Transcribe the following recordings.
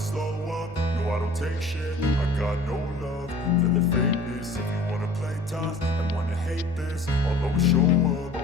slow up, no I don't take shit. I got no love for the fakeness. If you wanna play tough and wanna hate this, I'll always show up.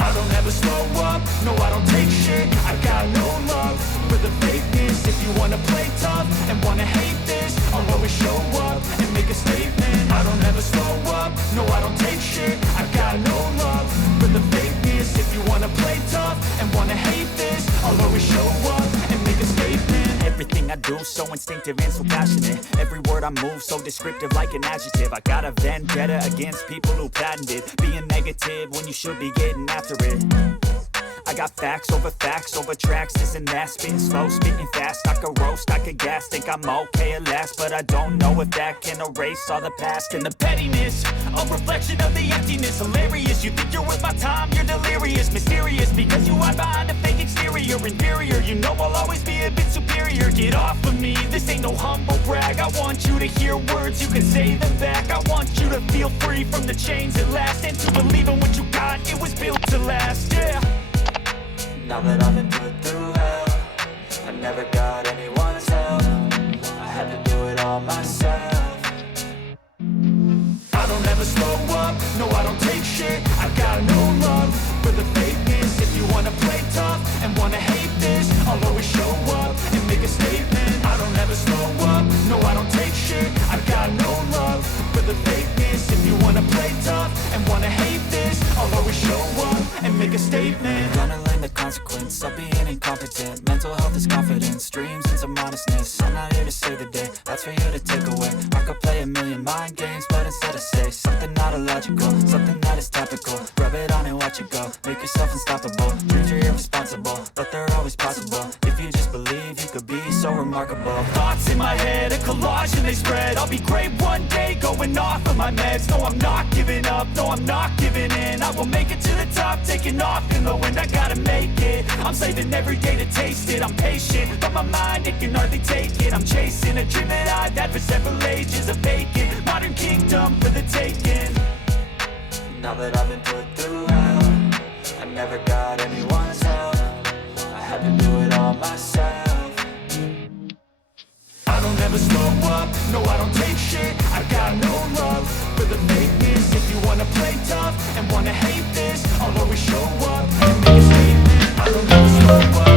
I don't ever slow up, no I don't take shit. I got no love for the fakeness. If you wanna play tough and wanna hate this, I'll always show up and make a statement. I don't ever slow up, no I don't take shit. I got no love for the fakeness. If you wanna play tough and wanna hate this, I'll always show up and make a statement. Everything I do so instinctive and so passionate. Every word I move so descriptive like an adjective. I got a vendetta against people who patented being negative when you should be getting after it. I got facts over tracks, this and that. Spitting slow, spitting fast, I could roast, I could gas. Think I'm okay at last, but I don't know if that can erase all the past. And the pettiness, a reflection of the emptiness. Hilarious, you think you're worth my time, you're delirious. Mysterious, because you hide behind a fake exterior. Inferior, you know I'll always be a bit superior. Get off of me, this ain't no humble brag. I want you to hear words, you can say them back. I want you to feel free from the chains at last, and to believe in what you got, it was built to last, yeah. Now that I've been put through hell, I never got anyone's help. I had to do it all myself. I don't ever slow up, no I don't take shit. I got no love for the fakeness. If you wanna play tough and wanna hate this, I'll always show up and make a statement. I don't ever slow up, no I don't take shit. I got no love for the fakeness. If you wanna play tough and wanna hate this, I'll always show up and make a statement. Gonna learn the consequence of being incompetent. Mental health is confidence, dreams and some honestness. I'm not here to save the day, that's for you to take away. I could play a million mind games, but instead I say something not illogical, something that is topical. Rub it on and watch it go, make yourself unstoppable. Dreams are irresponsible, but they're always possible. If you just believe, you could be so remarkable. Thoughts in my head, a collage and they spread. I'll be great one day, going off of my meds. No, I'm not giving up, no, I'm not giving in. I will make it to the top, taking off in the wind. I gotta make it, I'm saving every day to taste it. I'm patient, but my mind, it can hardly take it. I'm chasing a dream that I've had for several ages. A vacant, modern kingdom for the taking. Now that I've been put through hell, I never got anyone's help. I had to do it all myself. I don't ever slow up, no I don't take shit. I got no love for the fakeness. If you wanna play tough and wanna hate this, I'll always show up and make a statement. I don't ever slow up.